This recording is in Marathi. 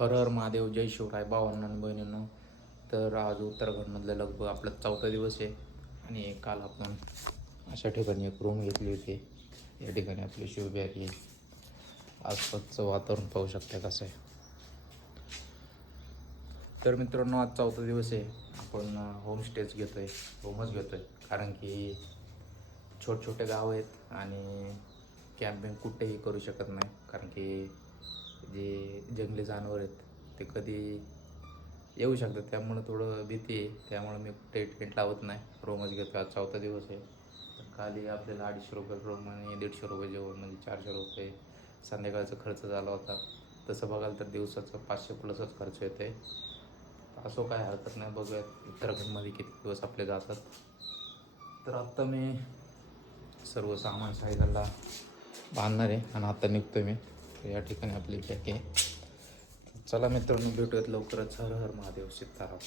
हर हर महादेव, जय शिवराय भावांनो आणि बहिणींनो. तर आज उत्तराखंडमधलं लगभग आपला 4था दिवस आहे आणि काल आपण अशा ठिकाणी एक रूम घेतली होती. या ठिकाणी आपली शिवबॅग आहे. आसपासचं वातावरण पाहू शकता कसं आहे. तर मित्रांनो, आज 4था दिवस आहे. आपण होमस्टेच घेतो आहे, रूमच घेतो आहे, कारण की छोटे गाव आहेत आणि कॅम्पिंग कुठेही करू शकत नाही, कारण की जे जंगली जनावर आहेत ते कधी येऊ शकतात. त्यामुळं थोडं भीती आहे. त्यामुळं मी टेंट लावत नाही, रूमच घेतो. आज 4था दिवस आहे. तर खाली आपल्याला 250 रुपये रूम आणि 150 रुपये जेवण, म्हणजे 400 रुपये संध्याकाळचा खर्च झाला होता. तसं बघाल तर दिवसाचा 500 प्लसच खर्च येतो आहे. असो, काय हरकत नाही. बघूयात उत्तराखंडमध्ये किती दिवस आपले जातात. तर आत्ता मी सर्व सामान साईडला बांधणार आहे आणि आता निघतो मी. या ठिकाणी आपली बॅग आहे. चला मित्रांनो, भेटूयात लवकरच. हर हर महादेव, सीताराम.